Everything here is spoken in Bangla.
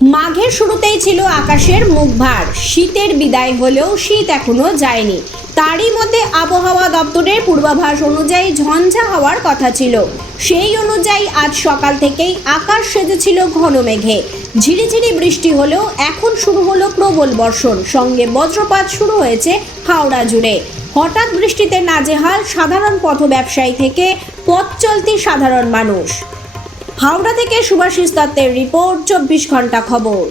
মাঘের শুরুতেই ছিল আকাশের মুখ ভার শীতের বিদায় হলেও শীত এখনও যায়নি। তারই মধ্যে আবহাওয়া দপ্তরের পূর্বাভাস অনুযায়ী ঝঞ্ঝা হওয়ার কথা ছিল। সেই অনুযায়ী আজ সকাল থেকেই আকাশ সেজেছিল ঘন মেঘে। ঝিরিঝিরি বৃষ্টি হলেও এখন শুরু হলো প্রবল বর্ষণ। সঙ্গে বজ্রপাত শুরু হয়েছে হাওড়া জুড়ে। হঠাৎ বৃষ্টিতে নাজেহাল সাধারণ পথ ব্যবসায়ী থেকে পথ চলতি সাধারণ মানুষ। হাওড়া থেকে সুভাষিস দত্তের রিপোর্ট চব্বিশ ঘণ্টা খবর।